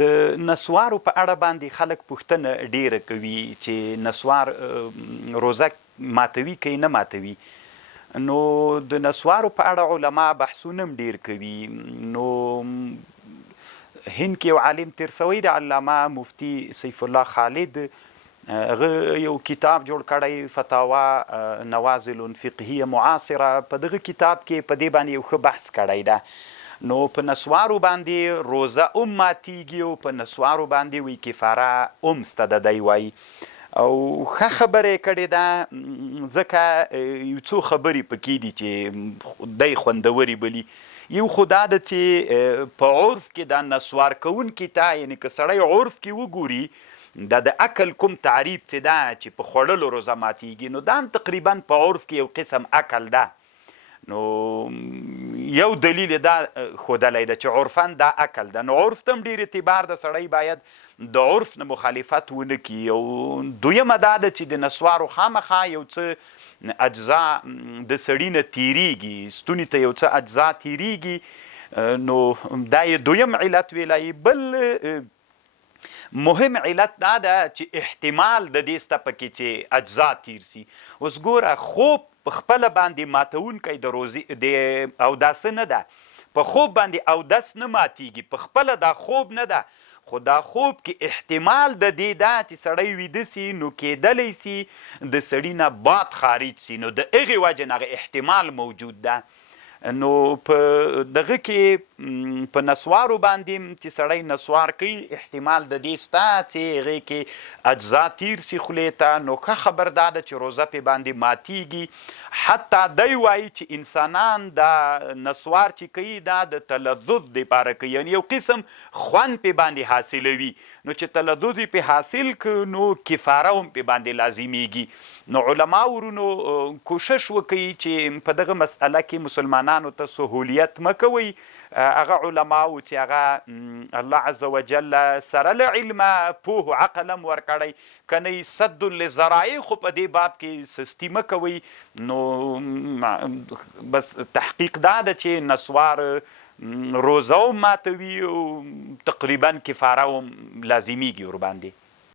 د نسوارو په اړه باندې خلک پوښتنه ډیره کوي چې نسوار روزه ماتوي که نه ماتوي. نو د نسوارو په اړه علما بحثونه هم ډیر کوي. نو هند کې یو عالم تیر سوی د علامه مفتی سیف الله خالد، هغه یو کتاب جوړ کړی فتاوا نوازل فقهیه معاصره. په دغه کتاب کې په دې باندې یو ښه بحث کړی ده. نو په نسوارو باندې روزه هم ماتیږي او په نسوارو باندې وی کفاره هم سته د دی وایي. او ښه خبره یې کړې ده، ځکه یو څو خبرې پکې دي چې دی خوندورې بلي. یو خو دا ده چې په عرف کې دا نسوار کوونکي ته، یعنې که سړی عرف کې وګوري دا د عقل کوم تعریف چې ده چې په خوړلو روزه ماتیږي، نو دا تقریبا په عرف کې یو قسم عقل ده. نو یو دلیل دا ښودلی ده چې عرفا دا عقل ده. نو عرف ته هم ډېر اعتبار ده، سړی باید د عرف نه مخالفت ونه کړي. او دویمه دا ده چې د نسوارو خامخا یو څه اجزا د سړي نه تیریږي، ستوني ته یو څه اجزا تیریږي. نو دا یې دویم علت ویلی. بل مهم علت دا ده چې احتمال د دې سته پکې چې اجزا تیر سي. اوس ګوره خوب په خپله باندې ماتونکی د روزې د اوداسه نه ده. په خوب باندې اودس نه ماتیږي، په خپله دا خوب نه ده، خو دا خوب کې احتمال د دې ده چې سړی ویده سي، نو کیدلی سي د سړي نه باد خارج سي، نو د هغې وجې نه هغه احتمال موجود ده. نو په دغه کې په نسوارو باندې چې سړی نسوار کوي، احتمال د دې سته چې هغې کې اجزا تیر سي خولې ته. نو ښه خبر دا ده چې روزه پې باندې ماتیږي. حتی دی وایي چې انسانان دا نسوار چې کوي دا د تلذذ دپاره کوي، یعنې یو قسم خوند پې باندې حاصلوي. نو چې تلذذ یې پې حاصل که نو کفاره هم پې باندې لازمیږي. نو علما ورونو کوشش وکوي چې په دغه مسئله کې مسلمانانو ته سهولیت مه کوئ. هغه علماو چې هغه الله عز وجل سره له علمه پوه عقل هم ورکړی، که نه صد للذرایع، خو په دې باب کې سستی مه کوئ. نو بس تحقیق دا ده چې نسوار روزه هم ماتوي او تقریبا کفاره هم لازمیږي ورباندې.